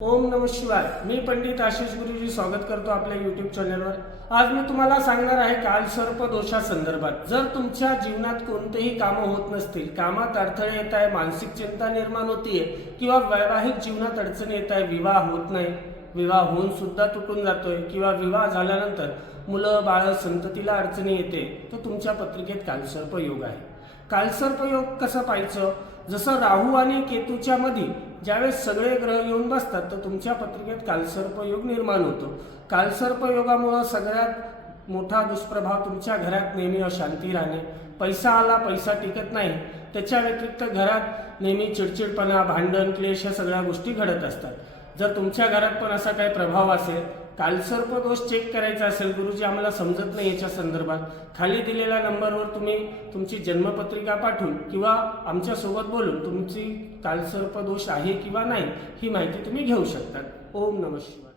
ओम नमः शिवाय। मी पंडित आशिष गुरुजी स्वागत करतो आपल्या यूट्यूब चॅनलवर। आज मी तुम्हाला सांगणार आहे कालसर्प दोषासंदर्भात। जर तुमच्या जीवनात कोणतेही कामं होत नसतील, कामात अडथळे येत आहे, मानसिक चिंता निर्माण होतीये किंवा वैवाहिक जीवनात अडचणी येत आहे, विवाह होत नाही, विवाह होऊन सुद्धा तुटून जातोय किंवा विवाह झाल्यानंतर मुलं बाळ संततीला अडचणी येते, तर तुमच्या पत्रिकेत कालसर्प योग आहे। कालसर्प योग कसं पाहायचं? जसं राहू आणि केतूच्या मध्ये ज्यावेळेस सगळे ग्रह येऊन बसतात तर तुमच्या पत्रिकेत कालसर्प योग निर्माण होतो। कालसर्प योगामुळे सगळ्यात मोठा दुष्प्रभाव तुमच्या घरात नेहमी अशांती राहणे, पैसा आला पैसा टिकत नाही, त्याच्या व्यतिरिक्त घरात नेहमी चिडचिडपणा, भांडण, क्लेश या सगळ्या गोष्टी घडत असतात। जर तुमच्या घरात पण असा काही प्रभाव असेल, कालसर्प दोष चेक करायचा असेल, गुरुजी आम्हाला समजत नाही याच्या संदर्भात, खाली दिलेल्या नंबरवर तुम्ही तुमची जन्मपत्रिका पाठवून किंवा आमच्यासोबत बोलून तुमची कालसर्प दोष आहे किंवा नाही ही माहिती तुम्ही घेऊ शकता। ओम नमः शिवाय।